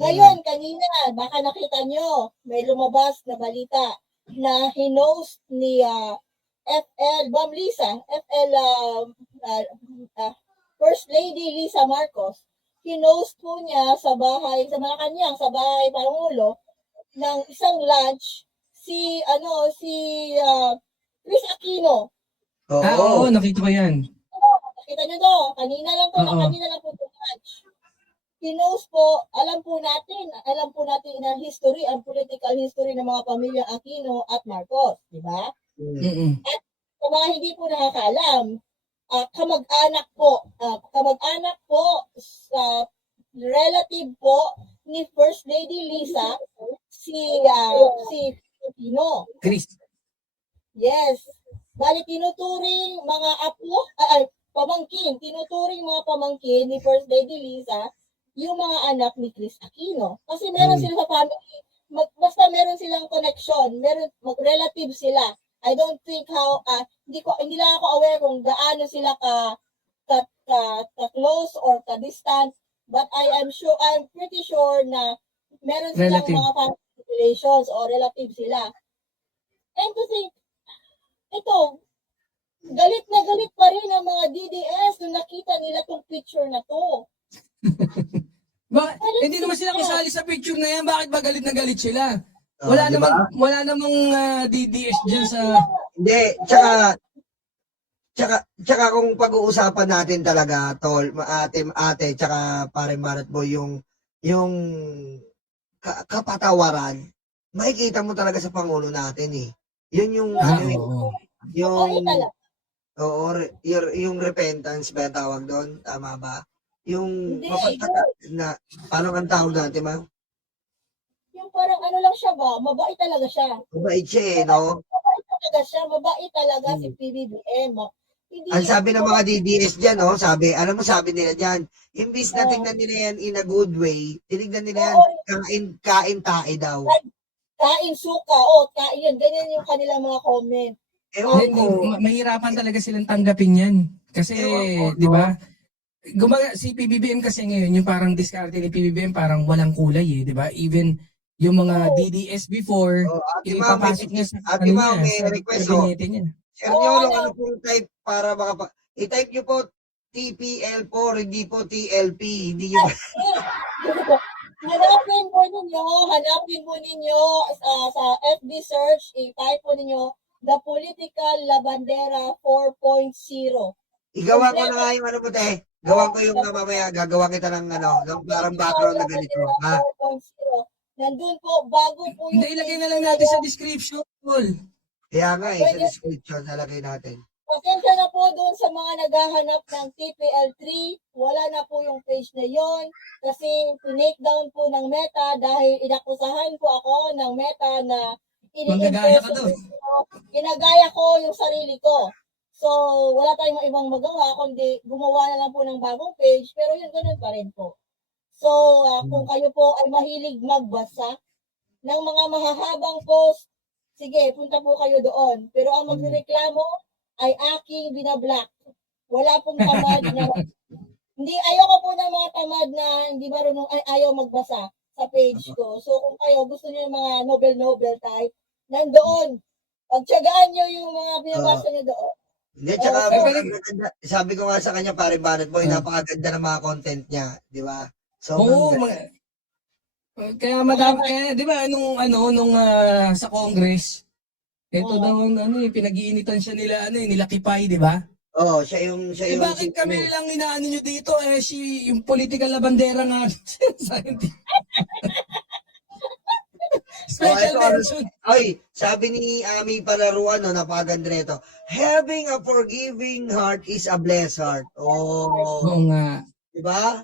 Ngayon, kanina, baka nakita nyo, may lumabas na balita na hinost ni FL, Ma'am Lisa, FL, First Lady Lisa Marcos, hinost po niya sa bahay, sa Malacanang, sa bahay Pangulo, ng isang lunch, si Chris Aquino. Oo, nakita ko yan. Nakita nyo to, kanina lang po ito lunch. Pinost po, alam po natin na history, ang political history ng mga pamilya Aquino at Marcos, di ba? At sa mga hindi po nakakaalam, kamag-anak po sa relative po ni First Lady Lisa, si Aquino. Chris. Yes. Bali, tinuturing mga apo, tinuturing mga pamangkin ni First Lady Lisa yung mga anak ni Chris Aquino. Kasi meron sila sa family, basta meron silang connection, mag-relative sila. I don't think hindi lang ako aware kung gaano sila ka-close or ka-distant, but I'm pretty sure na meron silang mga family relations or relative sila. And to think, ito, galit na galit pa rin ang mga DDS nung nakita nila tong picture na to. Hindi naman sila kasali sa picture na yan. Bakit ba galit na galit sila? Wala namang DDS dyan sa... Hindi, tsaka kung pag-uusapan natin talaga, tol, ate, tsaka pare Marat Boy, yung kapatawaran, makikita mo talaga sa Pangulo natin eh. Yun yung, yung repentance ba tawag doon? Tama ba? Yung na, paano ang tawag natin, ma'am? Yung parang ano lang siya ba? Mabait talaga siya. Mabait siya eh, no? Mabait talaga si PBBM. Ang sabi ng mga DDS dyan, no? Sabi nila dyan, imbis na tingnan nila yan in a good way, tinignan nila yan, kain tae daw. Kain suka, kain yan. Ganyan yung kanilang mga comment. Mahirapan talaga silang tanggapin yan. Kasi, di ba, si PBBM kasi ngayon, yung parang diskarte ni PBBM parang walang kulay eh, di ba? Even yung mga DDS before, ipapasok niya sa gabinete niya. Sir Niolo, ano pong type para i-type nyo po TPL4, hindi po TLP, hindi nyo Hanapin po ninyo sa FB search, i-type po ninyo The Political Labandera 4.0. Igawa ko na nga yung ano po te. Gawa ko yung mamaya, gagawa kita ng ng parang background na ganito. Ha? 4.0. Nandun po, bago po yung... Hindi, ilagay na lang natin sa description, Paul. Kaya nga sa description, nalagay natin. Pasensya na po doon sa mga naghahanap ng TPL3. Wala na po yung page na yon kasi tinake down po ng Meta dahil inakusahan po ako ng Meta na ginagaya ko yung sarili ko. So, wala tayong ibang magawa kundi gumawa na lang po ng bagong page pero yun, ganun pa rin po. So, kung kayo po ay mahilig magbasa ng mga mahahabang post, sige, punta po kayo doon. Pero ang magreklamo ay aking binablock. Wala pong tamad na... ayoko po ng mga tamad na hindi marunong ayaw magbasa sa page ko. So, kung kayo gusto niyo yung mga Nobel type, nandoon. Pagtsagaan niyo yung mga binabasa niyo doon. Hindi, tsaka sabi ko nga sa kanya, pare Banat Boy, napakaganda ng mga content niya, di ba? So, kaya di ba, nung sa Congress, ito daw pinag-iinitan siya nila Kipay, di ba? Oo, siya yung... bakit kami lang inaano nyo dito? Yung political na bandera nga. Special mention. Sabi ni Ami Palaruan, napakaganda nito. Having a forgiving heart is a blessed heart. Oo nga. Di ba?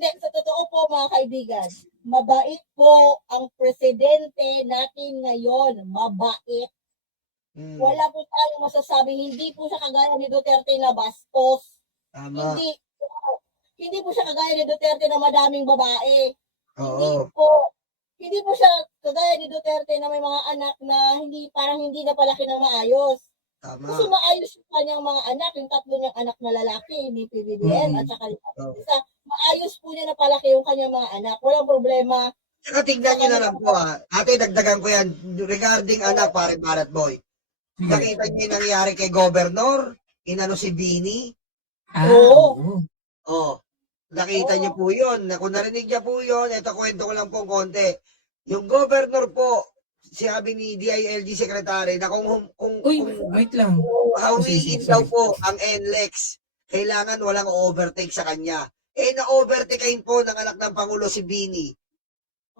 Sa totoo po mga kaibigan, mabait po ang presidente natin ngayon. Mabait. Wala po tayong masasabi. Hindi po siya kagaya ni Duterte na bastos. Tama. Hindi po siya kagaya ni Duterte na madaming babae. Oo. Hindi po siya kagaya ni Duterte na may mga anak na parang hindi na palaki na maayos. Kasi Tama. maayos yung kanyang mga anak, yung tatlo niyang anak na lalaki ni PBBM at saka yung isa, maayos po niya na palaki yung kanyang mga anak. Walang problema Saka tignan sa nyo na kanila. lang po Ate, dagdagan ko yan. Regarding anak, pare Barat Boy. Sige. Nakita niyo yung nangyari kay Governor? Inano si Bini? Oo. Oh, nakita niyo po yun. Kung narinig niya po yun, ito kwento ko lang po konti. Yung Governor po, sabi ni DILG Secretary na Uy, kung wait lang. hawiin daw Sorry. po ang NLEX, kailangan walang overtake sa kanya. Na-overtakein po ng anak ng Pangulo si Bini.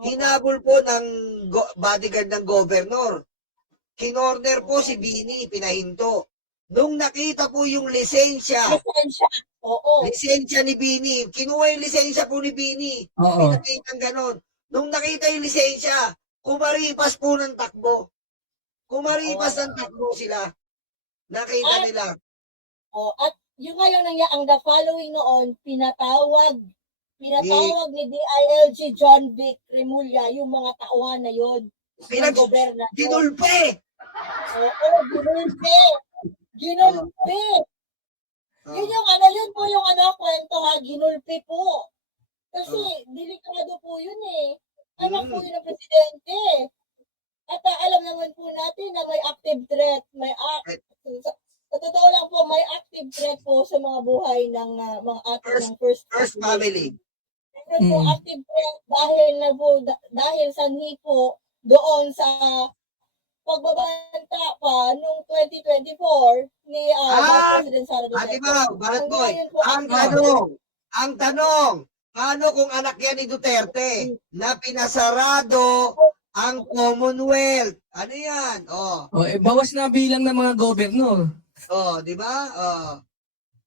Hinabol po ng bodyguard ng governor. Kinorner po si Bini, pinahinto. Nung nakita po yung lisensya Oo. ni Bini, kinuha yung lisensya po ni Bini. Oo. Pinakita ganon. Nung nakita yung lisensya, kumaripas po ng takbo. Kumaripas ng takbo sila. Nakita nila. At yung ngayon ang the following noon, pinatawag ni DILG John Vic Remulla yung mga tauhan na yun. Gobernador. Dinulpe! Oo, ginulpi. Yun po yung kwento ginulpi po. Kasi delikado po yun eh. Anak po yun ng presidente. At alam naman po natin na may active threat, sa totoo lang po, may active threat po sa mga buhay ng mga ating First family. Meron po active threat dahil sanhi po doon sa pagbabanta pa noong 2024 ni Vice President Sara Duterte. Barat Boy, ang tanong, paano kung anak yan ni Duterte na pinasarado ang Commonwealth? Ano yan? Bawas na bilang ng mga gobernador. Di ba?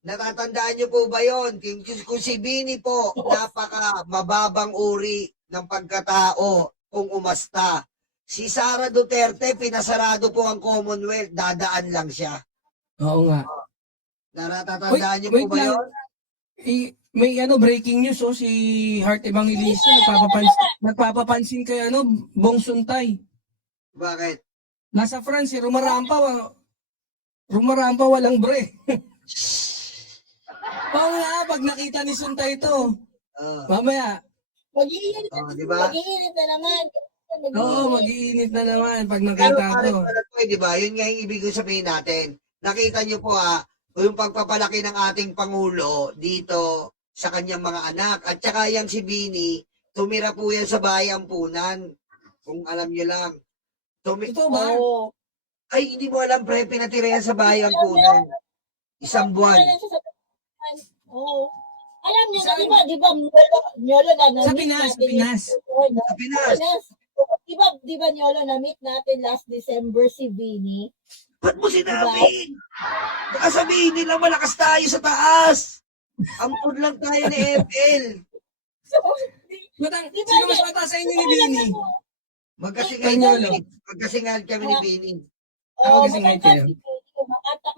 Natatandaan niyo po ba yon? Kung si Bini po, napaka mababang uri ng pagkatao kung umasta. Si Sara Duterte, pinasarado po ang Commonwealth, dadaan lang siya. Oo nga. Natatandaan niyo po ba yun? May breaking news si Heart Evangelista nagpapapansin kay Bong Suntay. Bakit? Nasa France, rumarampa walang bre. Oo nga, pag nakita ni Suntay ito, mamaya. Mag-iinit diba? na naman. Oo, mag-iinit na naman pag nakita ito. Di ba? Yun nga yung ibig sabihin natin. Nakita niyo po yung pagpapalaki ng ating Pangulo dito sa kanyang mga anak. At saka yung si Bini, tumira po yan sa bahay Ampunan. Kung alam niyo lang. Ito ba? Ay, hindi mo alam, pre, pinatira yan sa bahay Ampunan. Isang buwan. Oo. Alam niyo na, di ba, Nyolo na Sa Pinas. Sa Pinas. Di ba, Nyolo, na-meet natin last December si Bini? Ba't mo sinabi? Baka sabihin nila malakas tayo sa taas. Ampun lang tayo ni FL. Sino mas mataas sa inyo ni Bini? Magkasingal kami ni Bini.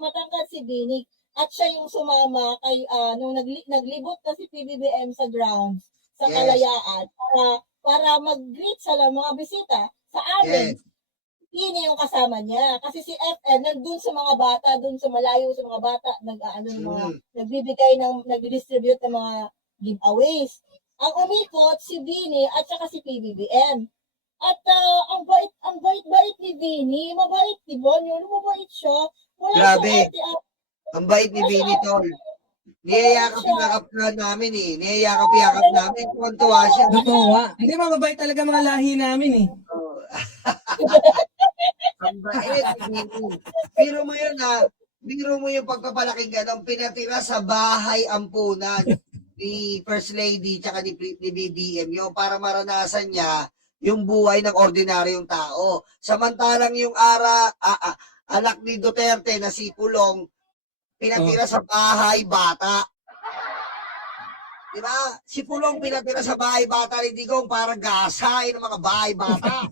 Matangkad si Bini. At siya yung sumama kay nung naglibot na si PBBM sa grounds sa Kalayaan para mag-greet sa mga bisita sa amin. Bini yung kasama niya kasi si FL nandun sa mga bata, dun sa malayo sa mga bata, nagdidistribute ng mga giveaways. Ang umikot si Bini at saka si PBBM. At ang bait ni Bini, mabait, di ba? Mabait siya. Grabe. Ang bait ni Bini, tol. Niyayakap namin Niyayakap namin. Tuwan-tuwa siya. Tuwa. Hindi, mababait talaga mga lahi namin Ang bait ni Bini. Biro mo yung pagpapalaking gano'n, pinatira sa bahay Ampunan ni First Lady tsaka ni BBM yun para maranasan niya yung buhay ng ordinaryong tao. Samantalang yung anak ni Duterte na si Pulong, pinatira sa bahay bata. Diba? Si Pulong pinatira sa bahay bata ni Digong para gasay ng mga bahay bata.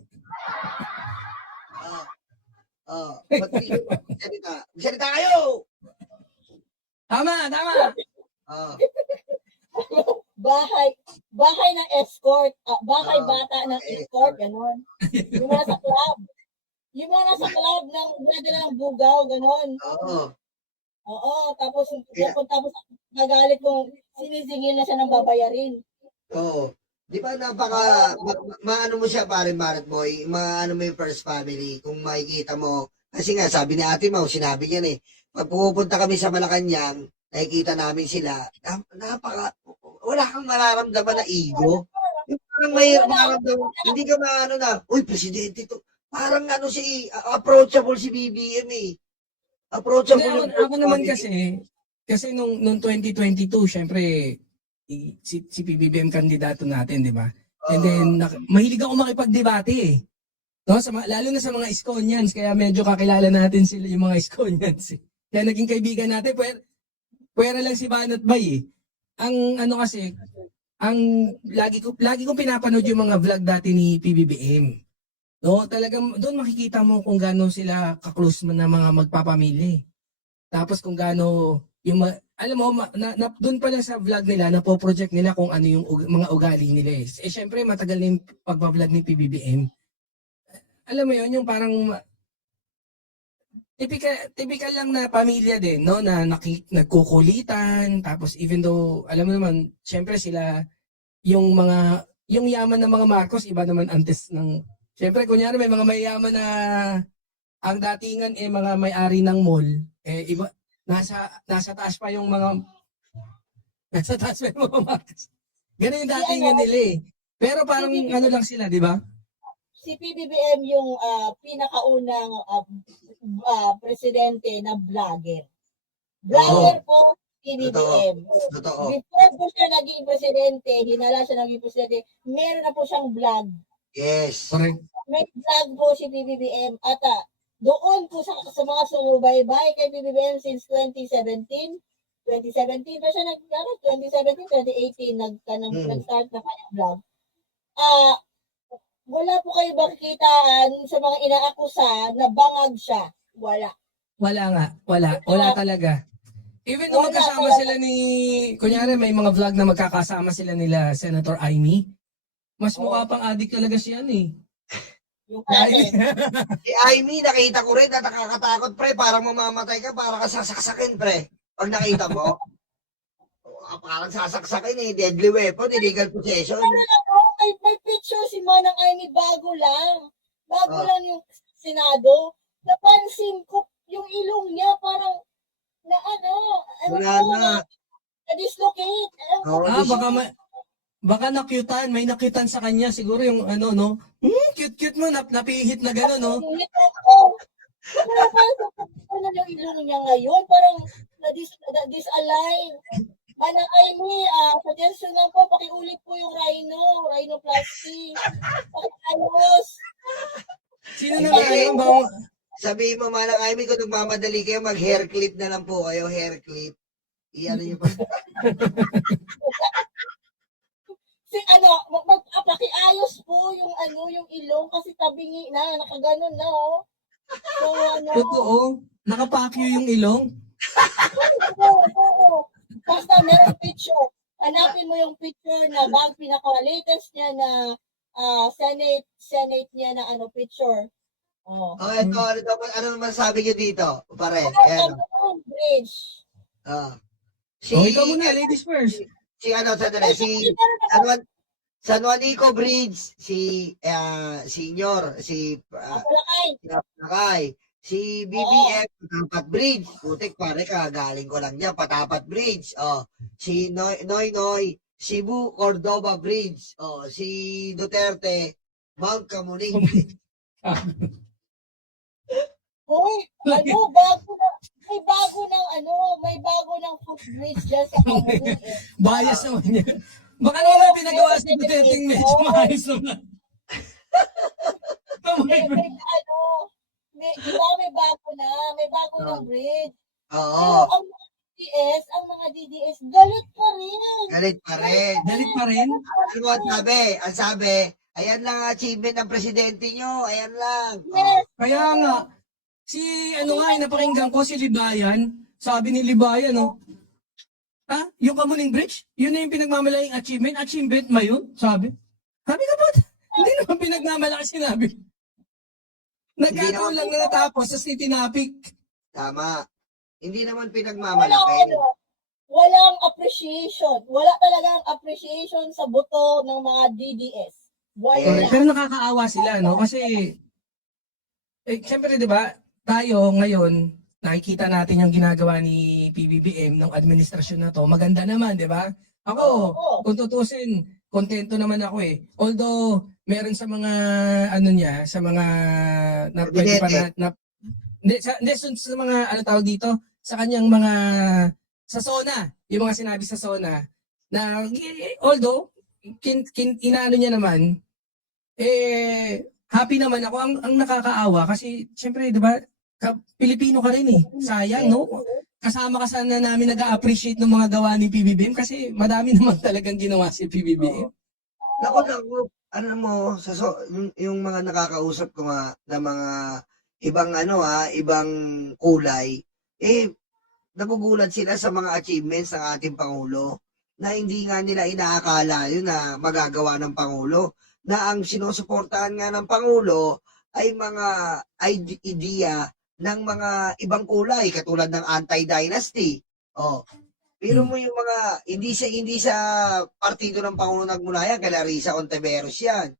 Salita kayo! Tama! Bahay ng escort, bahay bata ng escort, gano'n. Yung nasa club. Yung mga nasa club ng nadala ng bugaw, ganon. Oo. Oo, tapos Kaya- tapos nagalit kung sinisingil na siya ng babayarin. Oo. Di ba maano mo siya pare Marat Boy, maano mo yung first family, kung makikita mo, kasi nga sabi ni Ate Mau, sinabi niya eh, pag pupunta kami sa Malacanang, nakikita namin sila, wala kang mararamdaman na ego. Yung parang may mararamdaman, hindi ka maano na, uy, presidente to. Parang ano approachable si BBM eh. Hindi, Approachable ako, yung ako first naman family. kasi nung 2022, syempre, si PBBM kandidato natin, di ba? And then, Oo. mahilig ako makipagdebate eh. No, lalo na sa mga Iskonians, kaya medyo kakilala natin sila yung mga Iskonians. Eh. Kaya naging kaibigan natin, pwera lang si Banat Bay eh. Ang ano kasi, ang lagi kong pinapanood yung mga vlog dati ni PBBM. No, talagang doon makikita mo kung gaano sila ka-close man na mga magpapamilya. Tapos kung gaano alam mo doon pa lang sa vlog nila napo-project nila kung ano yung mga ugali nila eh. Eh syempre matagal na yung pagba-vlog ni PBBM. Alam mo yun yung parang typical lang na pamilya din no na nagkukulitan tapos even though alam mo naman syempre sila yung yaman ng mga Marcos iba naman antes ng syempre kunyari may mga mayayaman na ang datingan mga may-ari ng mall iba nasa taas pa yung mga nasa taas pa yung mga Marcos. Ganun yung Si datingan ano, nila eh. Pero parang si ano lang sila, di ba? si PBBM yung pinakaunang presidente na vlogger. Vlogger po, PBBM. Totoo. Before po siya naging presidente, hinala siya naging presidente, meron na po siyang vlog. Yes. Correct. May vlog po si PBBM at doon po sa mga sumubaybay kay PBBM since 2017. 2017 pa siya 2017, 2018 nag-start na kanyang vlog. Wala po kayo bakitaan sa mga inaakusa na bangag siya. Wala. Wala nga. Wala talaga. Even nung Wala magkasama talaga. sila kunyari may mga vlog na magkakasama sila nila Senator Amy, mas mukha pang adik talaga siya eh. Yung amin. Si Amy, nakita ko rin na nakakatakot, pre. Parang mamamatay ka, parang ka sasaksakin, pre. Pag nakita mo, parang sasaksakin eh. Deadly weapon, illegal possession. Ano lang po, may picture si Manang Amy bago lang. Bago Oh. lang yung Senado. Napansin ko yung ilong niya parang na Wala na. na-dislocate. Oh, Baka nakyutan, may nakyutan sa kanya siguro yung no. Cute mo napihit na gano'n no. Ano yung ilong niya ngayon? Parang na-disalign. Manang Amy, suggestion lang po, pakiulit po yung rhinoplasty. Pakiayos. Sino na ba? Sabihin mo, Manang Amy, kung nagmamadali kayo, mag-hair clip na lang po kayo, hair clip. Iyan niyo pa. Pakiayos po yung ilong kasi tabingi na, nakaganon na So, Totoo. Nakapakyo yung ilong. Oo. Basta meron picture. Hanapin mo yung picture na pinaka-latest niya na Senate niya na picture. Oh. Oh, ano naman sabi niyo dito? Pare, ayan. Bridge. Ikaw muna, ladies first. San Juanico Bridge, Senior, Palakay. si BBM, Patapat Bridge. Putik pare ka, galing ko lang niya, Patapat Bridge. Si Noy, Cebu Cordova Bridge. Si Duterte, Mount Kamuning Bridge. Hoy, may bago ng footbridge dyan sa Kamuning. Bias naman yan. Baka naman pinagawa si Duterte medyo maayos naman. May bago ng bridge. Oo. Pero ang mga DDS, galit pa rin. Galit pa rin. Galit pa rin? Ano mo ang sabi, ayan lang ang achievement ng presidente nyo, ayan lang. Yes. Kaya nga, napakinggan ko si Libayan, sabi ni Libayan, yung Kamuning Bridge, yun na yung pinagmamalaking achievement ba yun? Sabi ko ba, hindi naman pinagmamalaki sinabi. Nagkataon lang na natapos sa tinapik. Tama. Hindi naman Walang pinagmamalaki. ano, walang appreciation. Wala talagang appreciation sa buto ng mga DDS. Wala. Pero nakakaawa sila, no? Kasi, syempre, di ba, tayo ngayon, nakikita natin yung ginagawa ni PBBM ng administrasyon na to. Maganda naman, di ba? Ako, Oo. kung tutusin, kontento naman ako eh. Although, meron sa mga, ano niya, sa mga, na pwede pa na hindi, sa mga, ano tawag dito, sa kanyang mga, sa SONA, yung mga sinabi sa SONA, na, although, inaano niya naman, happy naman ako. Ang nakakaawa, kasi, syempre, di ba, Pilipino ka rin eh. Sayang, no? Kasama ka sana namin nag-appreciate ng mga gawa ni PBBM kasi madami naman talagang ginawa si PBBM. Naku, ano mo, yung mga nakakausap ko nga na mga ibang ibang kulay, nagugulat sila sa mga achievements ng ating Pangulo na hindi nga nila inaakala yun na magagawa ng Pangulo. Na ang sinusuportahan nga ng Pangulo ay mga idea ng mga ibang kulay katulad ng anti-dynasty. Pero mo yung mga hindi sa partido ng Pangulo nagmula yan, kay Larissa Ontiveros yan.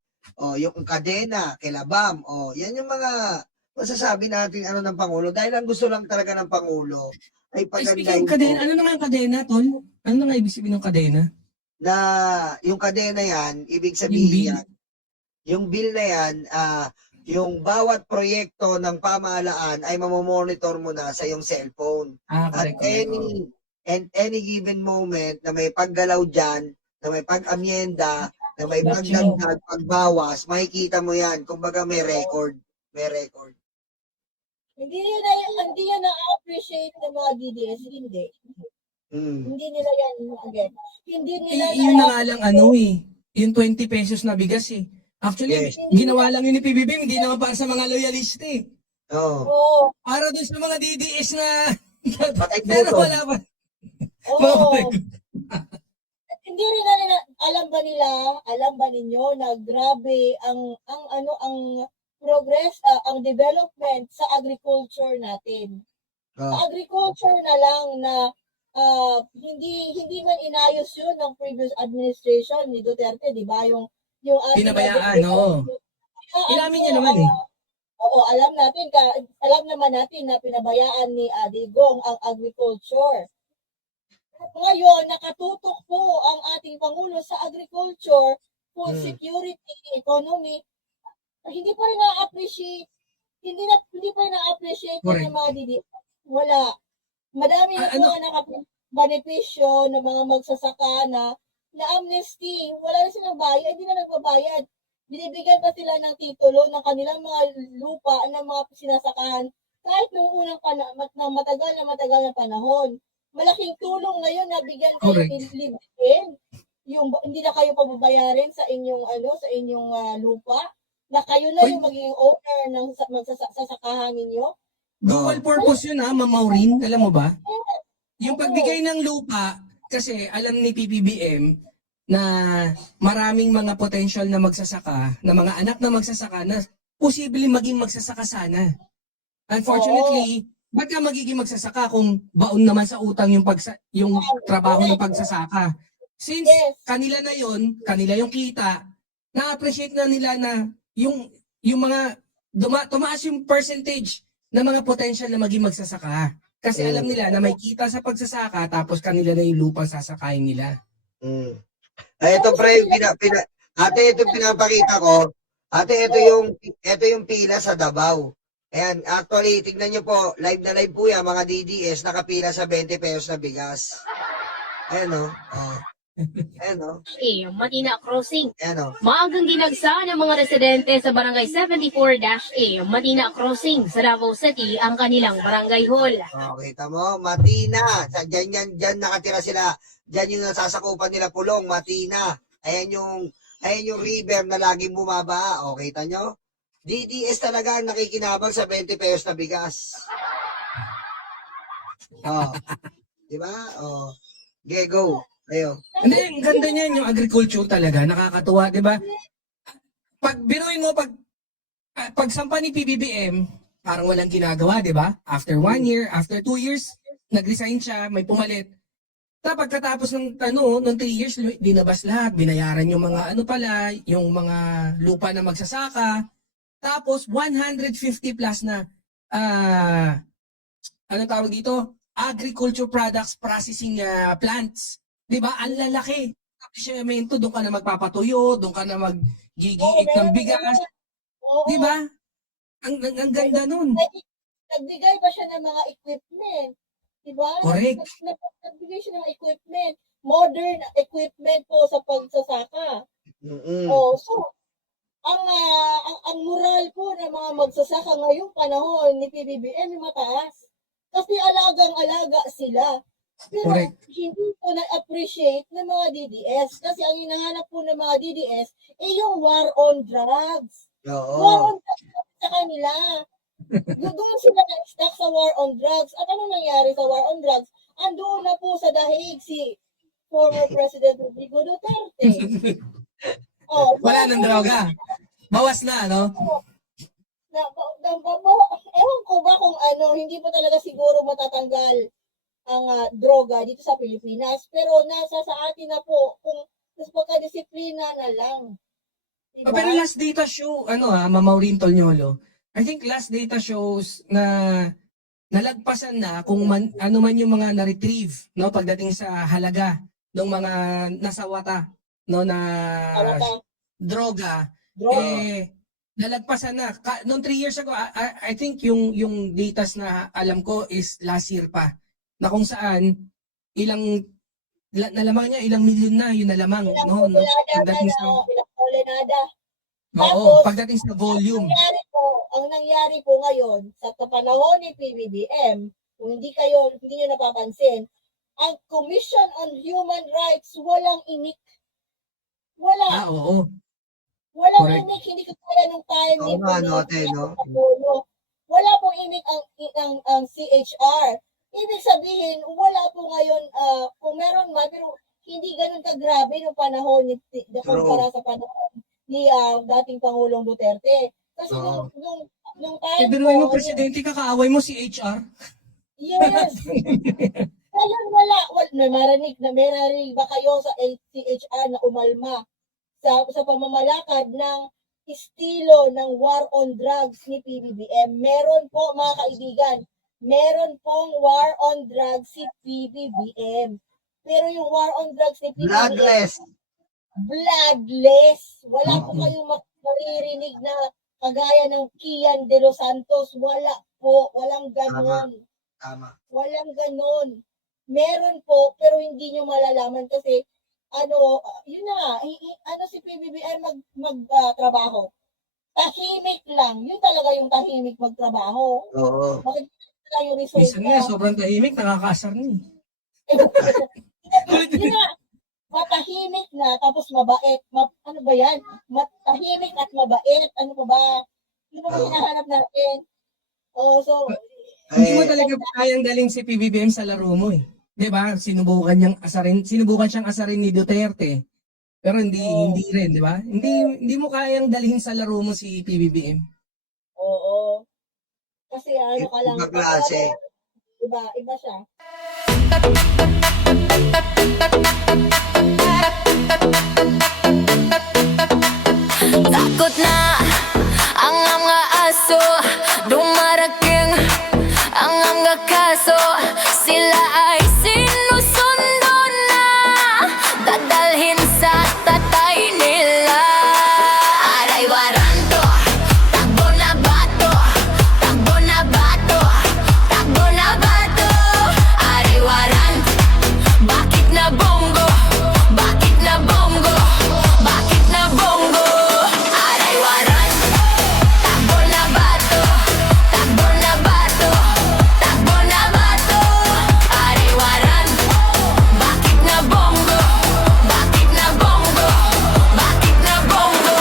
Yung kadena, kay Labam. Yan yung mga masasabi natin ng Pangulo dahil ang gusto lang talaga ng Pangulo ay Speaking pagandahin of kadena, ano na nga ang kadena, Tol? Ano na nga ibig sabihin ng kadena? na yung kadena yan, ibig Yung sabihin bill? yan, yung bill na yan, yung bawat proyekto ng pamahalaan ay mamomonitor mo na sa iyong cellphone. At Correct. any given moment na may paggalaw dyan, na may pag-amyenda, na may That's pagdagdag, pagbawas, makikita mo yan. Kumbaga may record. May record. Hindi yan na-appreciate ng mga DDS. Hindi. Hindi nila yan, again. Hindi nila Yun na nga lang yung 20 pesos na bigas eh. Actually, Yes. ginawa lang yun ni PBBM, hindi naman para sa mga loyalista eh. Oo. Para dun sa mga DDS na Patay pero puto. wala pa. Oo. Hindi rin nila, alam ba ninyo na grabe ang progress, ang development sa agriculture natin. Sa agriculture na lang na hindi man inayos yun ng previous administration ni Duterte, di ba? Yung ating Pinabayaan, no? Inamin niya naman eh. Oo, alam naman natin na pinabayaan ni Digong ang agriculture. Ngayon, nakatutok po ang ating Pangulo sa agriculture, food security, economy. Hindi pa rin na-appreciate. Hindi pa rin na-appreciate ng mga DDS. Wala. Madami na po nga nakabenepisyo ng mga magsasaka na amnesty. Wala na silang bayad. Hindi na nagbabayad. Binibigyan pa sila ng titulo ng kanilang mga lupa ng mga sinasakahan kahit noong unang matagal na panahon. Malaking tulong ngayon na bigyan kayo libre. Yung hindi na kayo pababayarin sa inyong lupa, na kayo na yung magiging owner ng magsasakahan ninyo. Dual purpose yun Ma'am Maureen, alam mo ba? Yung pagbigay ng lupa, kasi alam ni PBBM na maraming mga potential na magsasaka, na mga anak na magsasaka na posibleng maging magsasaka sana. Unfortunately, ba't ka magiging magsasaka kung baon naman sa utang yung trabaho ng pagsasaka? Since kanila na yon, kanila yung kita, na-appreciate na nila na yung mga tumaas yung percentage ng mga potential na maging magsasaka. Kasi alam nila na may kita sa pagsasaka tapos kanila na yung lupang sasakayin nila. Ito pre, ate, ito pinapakita ko. Ate, ito yung pila sa Davao. Ayan, actually, tignan nyo po, live na live po yan, mga DDS, nakapila sa 20 pesos na bigas. Ayan Ayan Matina Crossing. Ayan Maagang ginagsa ng mga residente sa Barangay 74-A, Matina Crossing sa Davao City ang kanilang barangay hall. Kita mo, Matina. Dyan nakatira sila. Dyan yung nasasakupan nila Pulong, Matina. Ayan yung river na laging bumaba. Kita nyo? DDS talaga ang nakikinabang sa 20 pesos na bigas. Diba? Go. Ayo. Hindi, ang ganda niyan yung agriculture talaga, nakakatuwa, 'di ba? Pag biruin mo Pagsampa ni PBBM, parang walang ginagawa, di ba? After 1 year, after 2 years, nag-resign siya, may pumalit. Tapos pagkatapos ng nung 3 years, dinabas lahat, binayaran yung mga yung mga lupa na magsasaka. Tapos 150 plus na tawag dito? Agriculture products processing plants. 'Di ba? Ang lalaki. Establishmento, doon ka na magpapatuyo, doon ka na maggigiit ng bigas. Oo. 'Di ba? Ang ganda nun. Nagbigay pa siya ng mga equipment. Diba? Correct. Nagbigay siya ng equipment. Modern equipment po sa pagsasaka. Mm-mm. Oh, so, ang moral po ng mga magsasaka ngayong panahon ni PBBM ay mataas. Kasi alagang-alaga sila. Pero Correct. hindi po na-appreciate ng mga DDS. Kasi ang hinahanap po ng mga DDS ay yung war on drugs. War Oo. on drugs sa kanila. Doon sila na-stuck sa war on drugs. At ano nangyari sa war on drugs? Andoon na po sa dahig si former President Rodrigo Duterte. Oh, Wala nang droga. Bawas na, no? Ewan ko ba kung hindi po talaga siguro matatanggal ang droga dito sa Pilipinas. Pero nasa sa atin na po kung mas pagka-disiplina na lang. Diba? Pero last data show, Mamaurin Tolñolo, I think last data shows na nalagpasan na kung ano man yung mga na-retrieve, no, pagdating sa halaga ng mga nasawata, no, na droga, nalagpasan na. Noong 3 years ago, I think yung datas na alam ko is last year pa, na kung saan nalamang niya, ilang milyon na yung nalamang, no, pagdating sa pagdating sa volume. Ang nangyari po ngayon sa panahon ni PBBM, kung hindi nyo napapansin, ang Commission on Human Rights walang imik. Wala. Oo. Walang Correct. imik, hindi kaya nung time ni no? Wala pong imik ang CHR. Ibig sabihin, wala po ngayon, kung meron man, pero hindi ganun kagrabe nung panahon ni kumpara sa panahon ni dating Pangulong Duterte. Kasi nung time Binuhin mo, presidente, kakaaway mo si HR. yes. Ngayon wala. May marinig ba kayo sa CHR na umalma sa pamamalakad ng estilo ng war on drugs ni PBBM? Meron po, mga kaibigan. Meron pong war on drugs si PBBM. Pero yung war on drugs ni PBBM, bloodless. Wala po kayong maririnig na kagaya ng Kian de los Santos. Wala po. Walang ganon. Tama. Walang ganon. Meron po, pero hindi nyo malalaman kasi yun na, si PBBM magtrabaho. Tahimik lang. Yun talaga yung tahimik magtrabaho. Oo. Bakit lang yung resulta? Minsan nga, sobrang tahimik, nakakasar niya. Yun na, matahimik na, tapos mabait. Ano ba yan? Matahimik at mabait. Ano pa ba? Yun ang hinahanap natin. Oh, so, Hindi mo talaga kayang daling si PBBM sa laro mo eh. 'Di ba? Sinubukan siyang asarin ni Duterte. Pero hindi rin, 'di ba? Hindi mo kayang dalhin sa laro mo si PBBM. oo. Kasi ka lang. Ibang klase. Iba siya. Takot na ang mga aso, dumarating ang mga kaso. Sila ay sinusundo na, dadalhin sa tatay nila. Aray waranto, takbo na bato, takbo na bato, takbo na bato. Aray waranto, bakit na bongo, bakit na bongo, bakit na bongo. Aray waranto, takbo na bato, takbo na bato, takbo na bato. Aray waranto, bakit na bongo, bakit na bongo, bakit na bongo.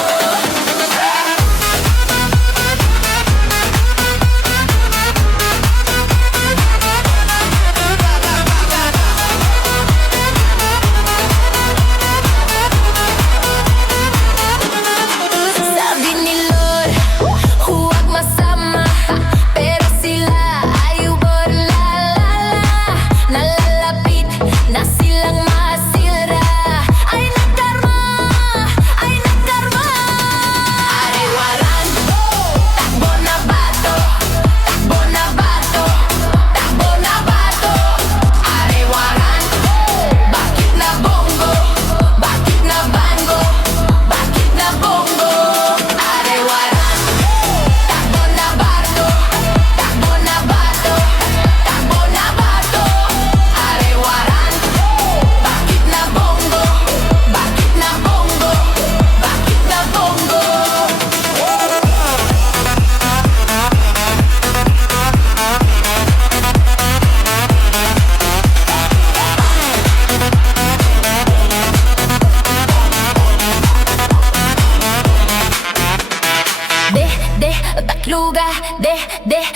takluga, de,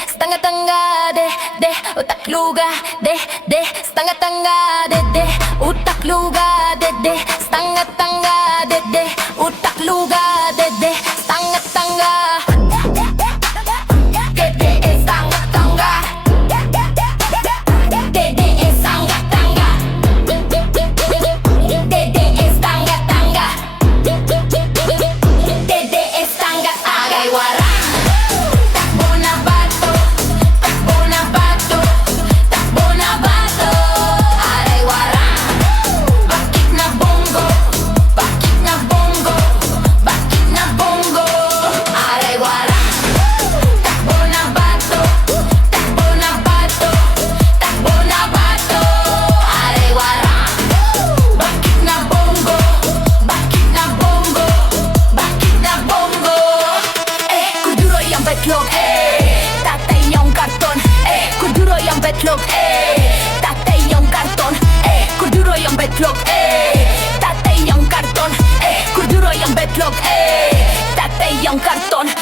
stanga-tanga, de, takluga, de, stanga-tanga, de, takluga, de, stanga-tanga, de, takluga, de, stanga-tanga. Tatay yung karton, kuduro yung betlog, tatay yung karton, kuduro yung betlog, tatay yung karton, kuduro yung betlog, tatay yung karton.